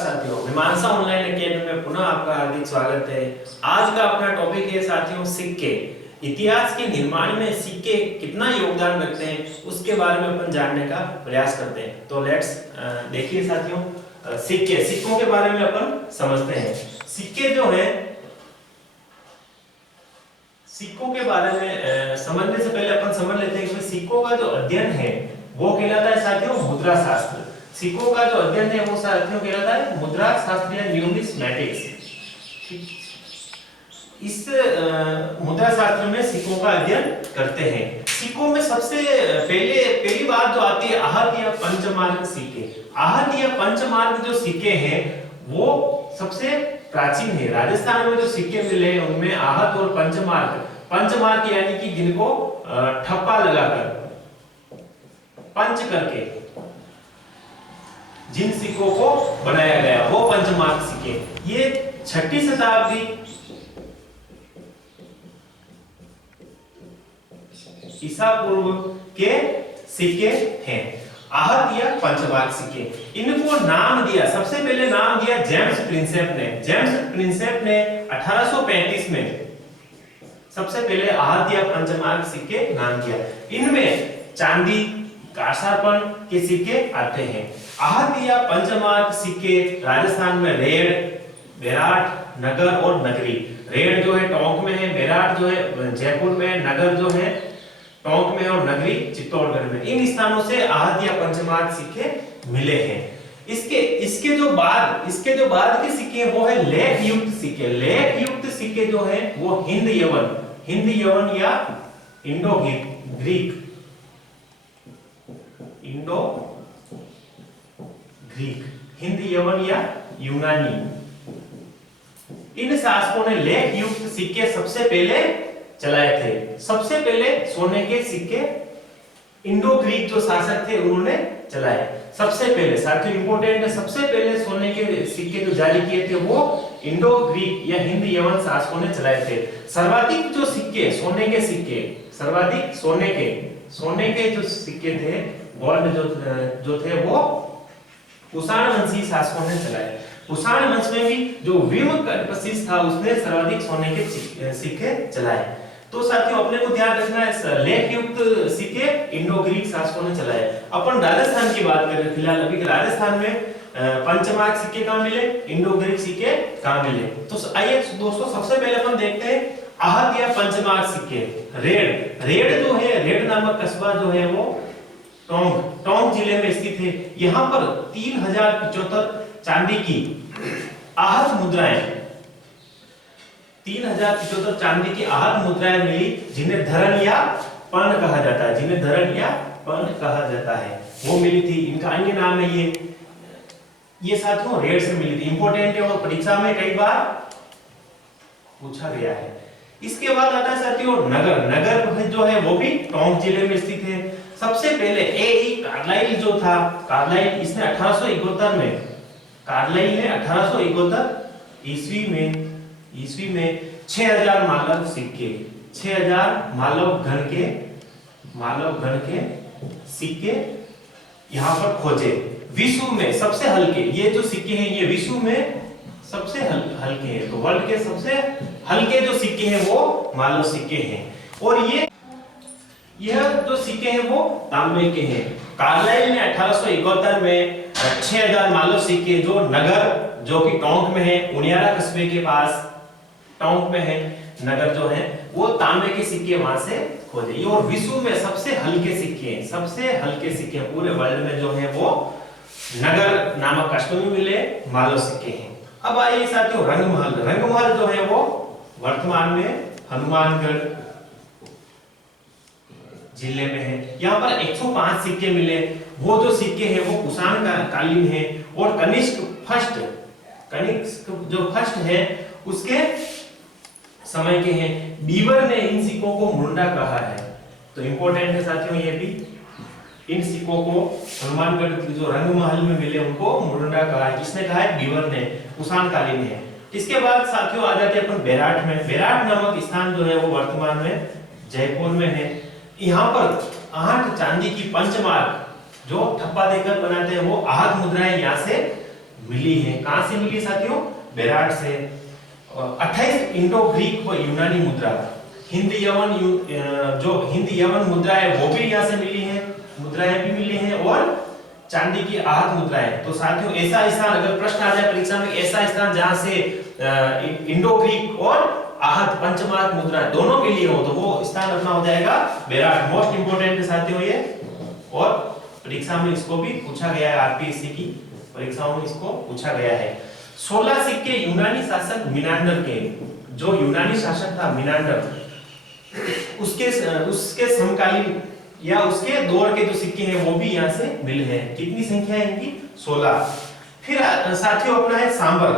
साथियों, मीमांसा online academy में पुनः आपका हार्दिक स्वागत है। आज का अपना टॉपिक है साथियों सिक्के। इतिहास के निर्माण में सिक्के कितना योगदान रखते हैं उसके बारे में अपन जानने का प्रयास करते हैं। तो लेट्स देखिए साथियों, सिक्कों के बारे में अपन समझते हैं। सिक्के जो है, सिक्कों के बारे में समझने से पहले अपन समझ लेते हैं कि सिक्कों का जो अध्ययन है वो कहलाता है साथियों मुद्रा शास्त्र। सिक्कों का जो अध्ययन है वो साथियों कहलाता है मुद्रा शास्त्र या न्यूमिस्मेटिक्स। इस मुद्रा शास्त्र में सिक्कों का अध्ययन करते हैं। सिक्कों में सबसे पहली बात जो आती है आहत या पंचमार्क सिक्के। आहत या पंचमार्क जो सिक्के हैं वो सबसे प्राचीन है। राजस्थान में जो सिक्के मिले उनमें आहत और पंचमार्क यानी कि जिनको ठप्पा लगाकर पंच करके जिन सिक्कों को बनाया गया वो पंचमार्क सिक्के। ये 6ठी शताब्दी ईसा पूर्व के सिक्के हैं, आहत या पंचमार्क सिक्के। इनको नाम दिया, सबसे पहले नाम दिया जेम्स प्रिंसेप ने 1835 में सबसे पहले आहत या पंचमार्क सिक्के नाम दिया। इनमें चांदी कांसापन के सिक्के आते हैं। आहत या पंचमार्क सिक्के राजस्थान में रेड, बेराट, नगर और नगरी। रेड जो है टोंक में है, बेराट जो है जयपुर में, नगर जो है टोंक में और नगरी चित्तौड़गढ़ में। इन स्थानों से आहत या पंचमार्क सिक्के मिले हैं। इसके जो बाद के सिक्के वो है लेख युक्त सिक्के। लेख युक्त सिक्के जो है वो हिंद यवन या इंडो ग्रीक हिंद यवन या यूनानी, इन शासकों ने लेख युक्त सिक्के सबसे पहले चलाए थे। सबसे पहले सोने के सिक्के इंडो ग्रीक जो शासक थे उन्होंने चलाए। सबसे पहले साथियों इंपोर्टेंट है, सबसे पहले सोने के सिक्के जो जारी किए थे वो इंडो ग्रीक या हिंद यवन शासकों ने चलाए थे। सर्वाधिक जो सिक्के सोने के सिक्के, सर्वाधिक सोने के जो सिक्के थे, गोल्ड जो थे वो कुषाण वंशी शासकों ने चलाए। कुषाण वंश में भी जो विम कल्पसिस था उसने सर्वाधिक सोने के सिक्के चलाए। तो साथियों अपने को ध्यान रखना है, लेख युक्त सिक्के इंडो ग्रीक शासकों ने चलाए। अपन राजस्थान की बात करें फिलहाल, अभी राजस्थान में पंचमार्क सिक्के कहां मिले, इंडो ग्रीक सिक्के कहां मिले। तो आइए दोस्तों सबसे पहले अपन देखते हैं आहत या पंचमार्क सिक्के। रेड जो है, रेड नामक कस्बा जो है वो टोंक जिले में स्थित है। यहाँ पर 3075 चांदी की आहत मुद्राएं, 3075 चांदी की आहत मुद्राएं मिली, जिन्हें धरण या पर्ण कहा जाता है, वो मिली थी। इनका अन्य नाम है ये साथियों रेड से मिली थी। इंपोर्टेंट है और परीक्षा में कई बार पूछा गया है। इसके बाद आता है साथियों नगर जो है वो भी टोंक जिले में स्थित है। सबसे पहले कार्लाइल जो था, कार्लाइल इसने 1871 में, कार्लाइल ने 1871 ईस्वी में 6000 मालव सिक्के, 6000 मालव घन के सिक्के यहाँ पर खोजे। विश्व में सबसे हल्के ये जो सिक्के हैं ये विश्व में सबसे हल्के हैं। तो वर्ल्ड के सबसे हल्के जो सिक्के हैं वो मालव सिक्के हैं। और यह जो सिक्के हैं वो तांबे के हैं। कार्लाइल ने 1871 में 6000 मालव सिक्के जो नगर जो कि टोंक में है, उनियारा कस्बे के पास टोंक में है नगर जो है, वो तांबे के सिक्के वहां से खोजे। और विश्व में सबसे हल्के सिक्के पूरे वर्ल्ड में जो है वो नगर नामक कस्बे में मिले मालव सिक्के हैं। अब आइए साथियों रंगमहल जो है वो वर्तमान में हनुमानगढ़ जिले में है। यहाँ पर 105 सिक्के मिले। वो जो सिक्के हैं वो कुषाण कालीन है और कनिष्क जो फर्स्ट है उसके समय के हैं। बीवर ने इन सिक्कों को मुंडा कहा है। तो इंपॉर्टेंट है साथियों ये भी, इन सिक्कों को हनुमानगढ़ जो रंगमहल में मिले उनको मुंडा कहा है। किसने कहा है? बीवर ने, कुषाण कालीन है। इसके बाद साथियों आ जाते हैं अपन बेराट में। बेराट नामक स्थान जो है वो वर्तमान में जयपुर में है। यहाँ पर 8 चांदी की पंचमार्क जो ठप्पा देकर बनाते हैं वो आहत मुद्राएं यहाँ से मिली है। कहां से मिली साथियों? बेराट से। 28 इंडो ग्रीक व यूनानी मुद्रा, हिंद यवन जो हिंद यवन मुद्रा है वो भी यहाँ से मिली है, मुद्राएं भी मिली हैं, और चांदी की आहत मुद्राएं। तो साथियों ऐसा स्थान, अगर प्रश्न आ जाए परीक्षा में, ऐसा स्थान जहां से इंडो ग्रीक और आहत पंचमार्क मुद्रा दोनों मिली हो, तो वो स्थान अपना हो जाएगा बेराट। मोस्ट इंपोर्टेंट है साथियों ये, और परीक्षा में इसको भी पूछा गया है, आरपीएससी की परीक्षाओं में इसको पूछा गया है। 16 सिक्के यूनानी शासक मिनांडर के, जो यूनानी शासक था मिनांडर, उसके समकालीन या उसके दौर के जो सिक्के हैं वो भी यहाँ से मिले हैं। कितनी संख्या है इनकी? 16। फिर साथियों अपना है सांबर।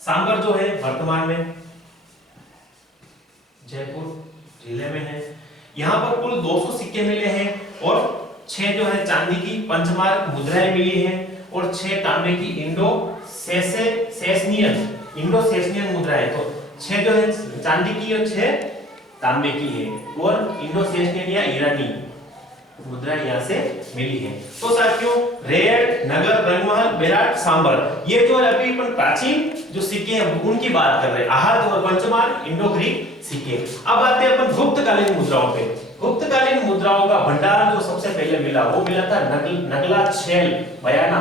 सांबर जो है वर्तमान में जयपुर जिले में है। यहाँ पर कुल 200 सिक्के मिले हैं, और 6 जो है चांदी की पंचमार्क मुद्राएं मिली हैं, और 6 तांबे की इंडो सेसनियन मुद्राएं। तो 6 जो है चांदी की और 6 तांबे की है, और इंडो सेसनियन या ईरानी मुद्रा यहाँ से मिली है। तो साथियों रेड, नगर, रंगमहल, बेराट, सांबर, ये जो अभी अपन प्राचीन जो सिक्के हैं उनकी बात कर रहे हैं, आहत और पंचमार्क इंडो ग्रीक सिक्के। अब आते हैं अपन गुप्तकालीन मुद्राओं पे। गुप्तकालीन मुद्राओं का भंडार जो सबसे पहले मिला वो मिला था नगला छेल बयाना।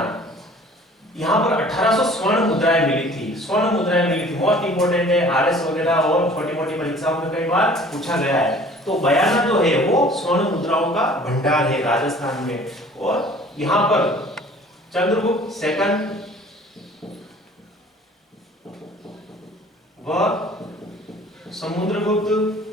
यहाँ पर 1800 स्वर्ण मुद्राएं मिली थी, स्वर्ण मुद्राएं मिली थी। मोस्ट इंपोर्टेंट है, आरएस वगैरह और छोटी-मोटी परीक्षाओं में कई बार पूछा गया है। तो बयाना जो है वो स्वर्ण मुद्राओं का भंडार है राजस्थान में। और यहाँ पर चंद्रगुप्त सेकंड व समुद्रगुप्त,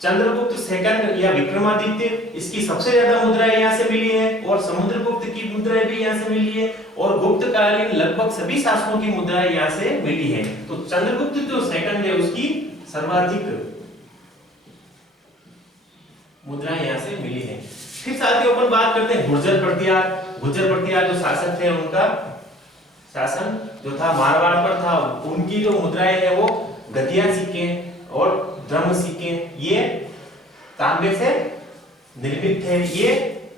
चंद्रगुप्त सेकंड या विक्रमादित्य, इसकी सबसे ज्यादा मुद्राएं यहाँ से मिली है, और समुद्रगुप्त की मुद्राएं भी यहाँ से मिली है, और गुप्तकालीन लगभग सभी शासकों की मुद्राएं यहाँ से मिली है। तो चंद्रगुप्त जो सेकंड है उसकी सर्वाधिक मुद्राएं यहाँ से मिली है। फिर साथियों अपन बात करते हैं गुर्जर प्रतिहार। गुर्जर प्रतिहार जो शासक थे उनका शासन जो था मारवाड़ पर था, उनकी जो मुद्राएं है वो गद्दिया सिक्के और ड्रम सिक्के, ये तांबे से निर्मित थे। ये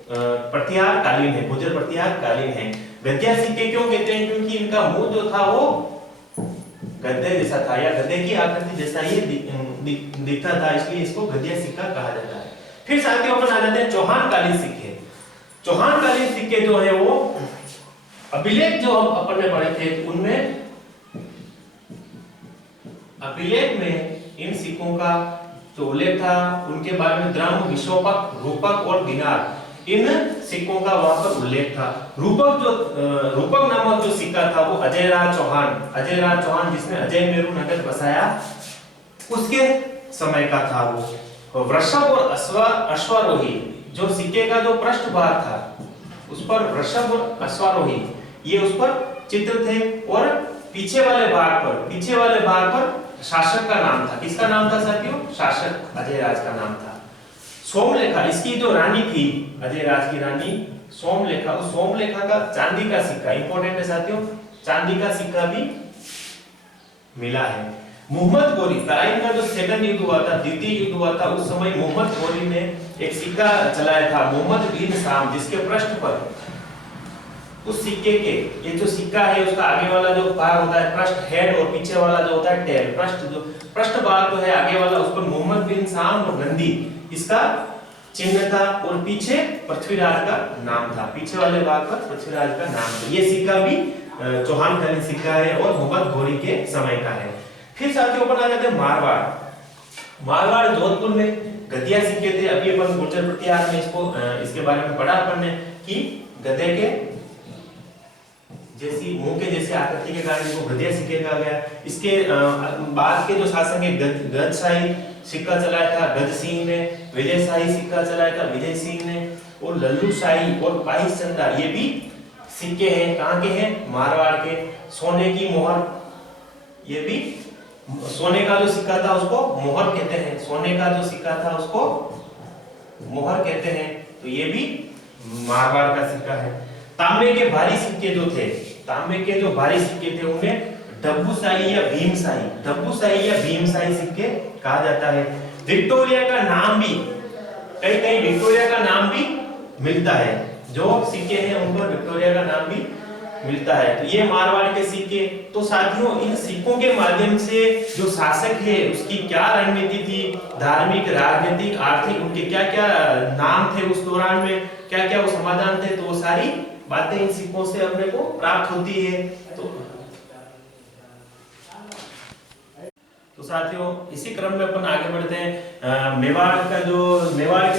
प्रतिहार कालीन है, गुर्जर प्रतिहार कालीन है। गद्दिया सिक्के क्यों कहते हैं? क्योंकि इनका मुंह जो था वो गद्दे जैसा था, या गद्दे की आकृति जैसा ये दिखता था, इसलिए इसको गद्दिया सिक्का कहा जाता है। फिर साथियों अपन आ जाते हैं चौहान कालीन सिक्के। चौहान कालीन सिक्के जो है वो अभिलेख जो हम अपन ने पढ़े थे उनमें, अभिलेख में इन सिक्कों का जो उल्लेख था उनके बारे में द्रम, विशोपक, रूपक और दिनार, इन सिक्कों का वहां पर उल्लेख था। रूपक नामक जो सिक्का था वो अजय राज चौहान जिसने अजय मेरू नगर बसाया उसके समय का था वो। वृषभ और अश्वारोही जो सिक्के का जो पृष्ठभाग था उस पर वृषभ और अश्वारोही ये उस पर चित्र थे, और पीछे वाले भाग पर शासक का नाम था। किसका नाम था साथियों? शासक अजय राज का नाम था। सोमलेखा, इसकी जो रानी थी अजय राज की रानी सोमलेखा, उस सोमलेखा का चांदी का सिक्का इंपॉर्टेंट है साथियों, चांदी का सिक्का भी मिला है। मोहम्मद गोरी, तराइन का जो सेकंड युद्ध हुआ था, द्वितीय युद्ध हुआ था, उस समय मोहम्मद गोरी ने एक सिक्का चलाया था मोहम्मद बिन साम, जिसके पृष्ठ पर उस सिक्के के ये जो सिक्का है उसका आगे वाला जो भाग होता है पृष्ठ हेड, और पीछे वाला जो होता है टेल, पृष्ठ भाग जो है आगे वाला उस पर मोहम्मद बिन साम और नंदी इसका चिन्ह था, और पीछे पृथ्वीराज का नाम था, पीछे वाले भाग पर पृथ्वीराज का नाम था। ये सिक्का भी चौहान कालीन सिक्का है और मोहम्मद गोरी के समय का है। फिर साथियों अपन आ जाते हैं मारवाड़ जोधपुर में गद्दिया सिक्के थे। अभी अपन गुर्जर प्रतिहार में इसके बारे में पढ़ा अपन ने कि गद्दे के जैसी मुंह के जैसे आकृति के कारण इसको गद्दिया सिक्के कहा गया। इसके बाद के जो शासक है गजशाही सिक्का चलाया था गज सिंह ने, विजयशाही सिक्का चलाया था विजय सिंह ने, और लल्लू शाही और पाहिस चंदा ये भी सिक्के हैं। कहाँ के हैं? मारवाड़ के। सोने की मोहर, ये भी सोने का जो सिक्का था उसको मोहर कहते हैं, सोने का जो सिक्का था उसको मोहर कहते हैं, तो ये भी मारवाड़ का सिक्का है। तांबे के भारी सिक्के जो थे, तांबे के जो भारी सिक्के थे उन्हें डब्बूशाही या भीमशाही सिक्के कहा जाता है। विक्टोरिया का नाम भी कई विक्टोरिया का नाम भी मिलता है, जो सिक्के हैं उन पर विक्टोरिया का नाम भी मिलता है। तो ये मारवाड़ के सिक्के। तो साथियों इन सिक्कों के माध्यम से जो शासक है उसकी क्या रणनीति थी, धार्मिक, राजनीतिक, आर्थिक, उनके क्या क्या नाम थे उस दौरान में, क्या क्या वो समाधान थे, तो वो सारी बातें इन सिक्कों से अपने को प्राप्त होती है। तो साथियों इसी क्रम में अपन आगे बढ़ते हैं। मेवाड़ के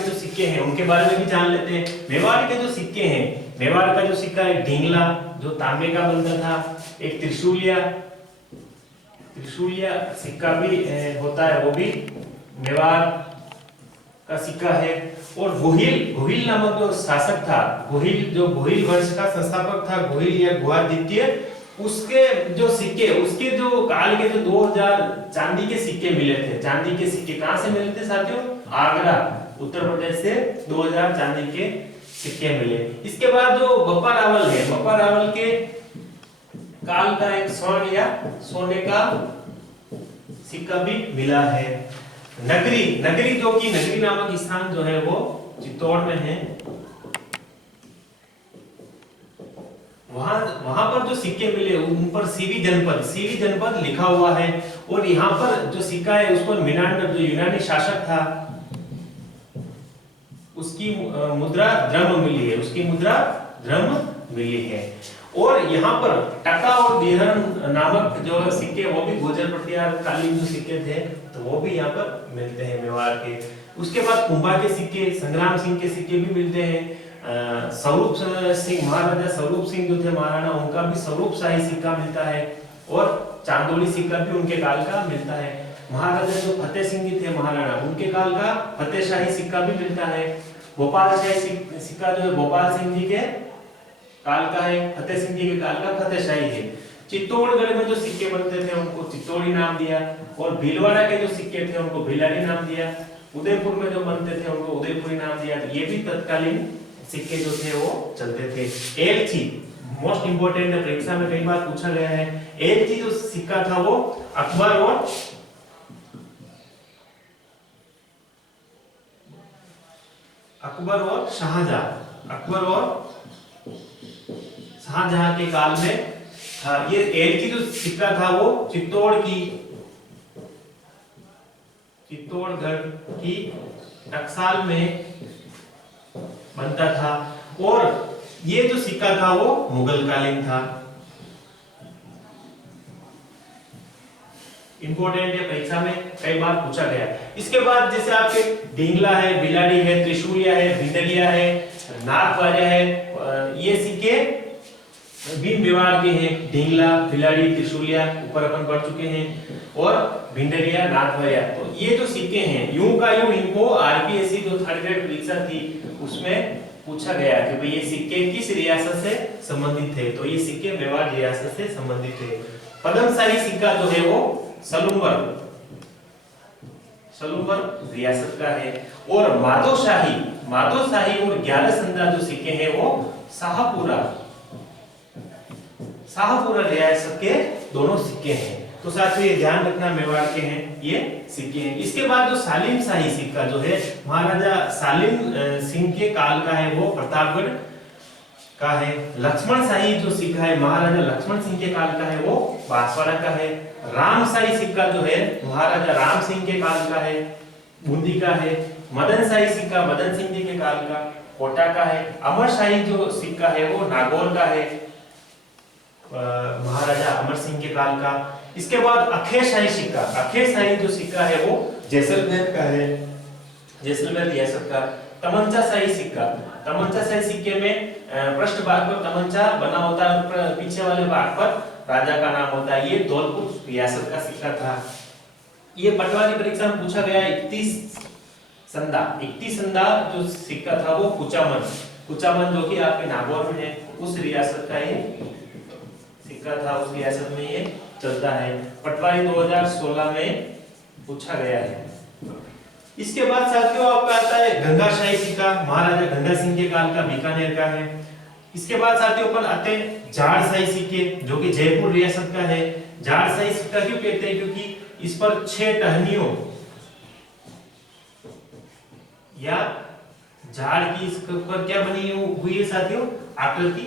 जो सिक्के हैं उनके बारे में भी जान लेते हैं। मेवाड़ के जो सिक्के हैं, मेवाड़ का जो सिक्का है ढींगला जो तांबे का बनता था, एक त्रिशूलिया सिक्का भी होता है, वो भी मेवाड़ का सिक्का है। और गोहिल नामक जो शासक था, गोहिल वंश का संस्थापक था गोहिल या गुहा द्वितीय, उसके जो सिक्के, उसके जो काल के जो 2000 चांदी के सिक्के मिले थे। चांदी के सिक्के कहां से मिले थे साथियों? आगरा, उत्तर प्रदेश से 2000 चांदी के सिक्के मिले। इसके बाद जो बप्पा रावल है, बप्पा रावल के काल का एक स्वर्ण या सोने का सिक्का भी मिला है। नगरी जो कि नगरी नामक स्थान जो है वो चित्तौड़ में है, वहां पर जो सिक्के मिले उन पर सीवी जनपद लिखा हुआ है। और यहाँ पर जो सिक्का है उस पर मिनांडर जो यूनानी शासक था उसकी मुद्रा द्रव्य मिली है। और यहाँ पर टका और दिहरन नामक जो सिक्के वो भी गुर्जर पटियार कालीन जो सिक्के थे तो वो भी यहाँ पर मिलते हैं मेवाड़ के। उसके बाद कुंभा के सिक्के, संग्राम सिंह के सिक्के भी मिलते हैं। स्वरूप सिंह, महाराजा स्वरूप सिंह जो थे महाराणा, उनका भी स्वरूप शाही सिक्का मिलता है। और चांदोली सिक्का भी उनके काल का मिलता है। महाराजा जो फतेह सिंह जी थे महाराणा, उनके काल का फतेह शाही सिक्का भी मिलता है। भोपाल शाही सिक्का जो है भोपाल सिंह जी के काल का है, फतेह सिंह जी के काल का फतेह शाही है। चित्तौड़गढ़ में जो सिक्के बनते थे उनको चित्तौड़ी नाम दिया, और भीलवाड़ा के जो सिक्के थे उनको भिलाड़ी नाम दिया। उदयपुर में जो बनते थे उनको उदयपुरी नाम दिया। तो ये भी तत्कालीन सिक्के जो थे वो चलते थे। एलची मोस्ट इंपोर्टेंट है, परीक्षा में कई बार पूछा गया है। एलची जो सिक्का था वो अकबर और शाहजहां के काल में था। ये एलची जो सिक्का था वो चित्तौड़गढ़ की टकसाल में बनता था। और ये जो सिक्का था वो मुगल कालीन था। इंपोर्टेंट है, परीक्षा में कई बार पूछा गया। इसके बाद जैसे आपके ढींगला है, बिलाड़ी है, त्रिशूलिया है, भिंडलिया है, नागवाजा है, ये सिक्के भी मेवाड़ के हैं। ढींगला, बिलाड़ी, त्रिशूलिया ऊपर अपन पढ़ चुके हैं, और भिंडलिया, नागवाजा। तो ये जो सिक्के हैं यूं का यूं इनको आरपीएससी जो थर्ड ग्रेड परीक्षा थी उसमें पूछा गया कि भाई ये सिक्के किस रियासत से संबंधित थे। तो ये सिक्के मेवाड़ रियासत से संबंधित थे। पद्मशाही सिक्का जो है वो सलूम्बर रियासत का है। और माधोशाही और ग्यारहसंदा जो सिक्के हैं वो शाहपुरा रियासत के दोनों सिक्के हैं। तो साथियों ये ध्यान रखना मेवाड़ के हैं ये सिक्के हैं। इसके बाद जो सालिम शाही सिक्का जो है महाराजा सालिम सिंह के काल का है, वो प्रतापगढ़ का है। लक्ष्मण शाही जो सिक्का है महाराजा लक्ष्मण सिंह के काल का है, वो बांसवाड़ा का है। राम शाही सिक्का जो है महाराजा राम सिंह के काल का है, बूंदी का है। मदन शाही सिक्का मदन सिंह जी के काल का, कोटा का है। अमर शाही जो सिक्का है वो नागौर का है, महाराजा अमर सिंह के काल का। इसके बाद अखेर शाही जो सिक्का है वो जैसलमेर का है, जैसलमेर रियासत का। तमंचा शाही सिक्के में पृष्ठ भाग पर तमंचा बना होता है और पीछे वाले भाग पर राजा का नाम होता है। ये धौलपुर रियासत का सिक्का था। ये पटवारी परीक्षा में पूछा गया। 31 संदा जो सिक्का था वो कुचामन जो कि आपके नागौर में है, उस रियासत का ये सिक्का था, उस रियासत में ये चलता है। पटवारी 2016 में पूछा गया है। इसके बाद साथियों आपका आता है गंगा शाही सिक्का, महाराजा गंगा सिंह के काल का, बीकानेर का है। इसके बाद साथियों अपन आते हैं जाड़ शाही सिक्के जो कि जयपुर रियासत का है। जाड़ शाही सिक्का क्यों कहते हैं? क्योंकि इस पर 6 टहनियों या झाड़ की इसके ऊपर क्या बनी हुई है साथियों, आकृति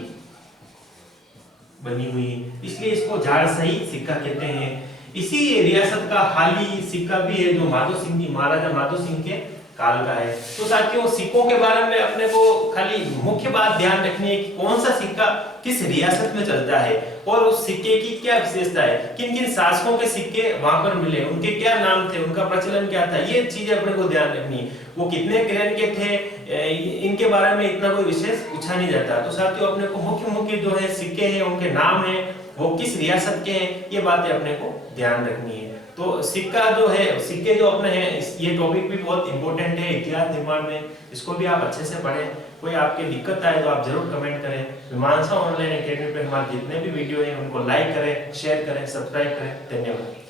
बनी हुई है, इसलिए इसको झाड़ सहित सिक्का कहते हैं। इसी रियासत का हाली सिक्का भी है जो माधो सिंह जी, महाराजा माधो सिंह के काल का है। तो साथियों सिक्कों के बारे में अपने को खाली मुख्य बात ध्यान रखनी है कि कौन सा सिक्का किस रियासत में चलता है और उस सिक्के की क्या विशेषता है, किन किन शासकों के सिक्के वहां पर मिले, उनके क्या नाम थे, उनका प्रचलन क्या था, ये चीजें अपने को ध्यान रखनी है। वो कितने ग्रेड के थे इनके बारे में इतना कोई विशेष पूछा नहीं जाता। तो साथियों अपने को मुख्य मुख्य जो है सिक्के हैं उनके नाम है, वो किस रियासत के हैं, ये बातें अपने को ध्यान रखनी है। तो सिक्का जो है, सिक्के जो अपने हैं, ये टॉपिक भी बहुत इंपॉर्टेंट है इतिहास निर्माण में, इसको भी आप अच्छे से पढ़ें। कोई आपके दिक्कत आए तो आप जरूर कमेंट करें। मीमांसा ऑनलाइन एकेडमी पे हमारे जितने भी वीडियो हैं उनको लाइक करें, शेयर करें, सब्सक्राइब करें। धन्यवाद।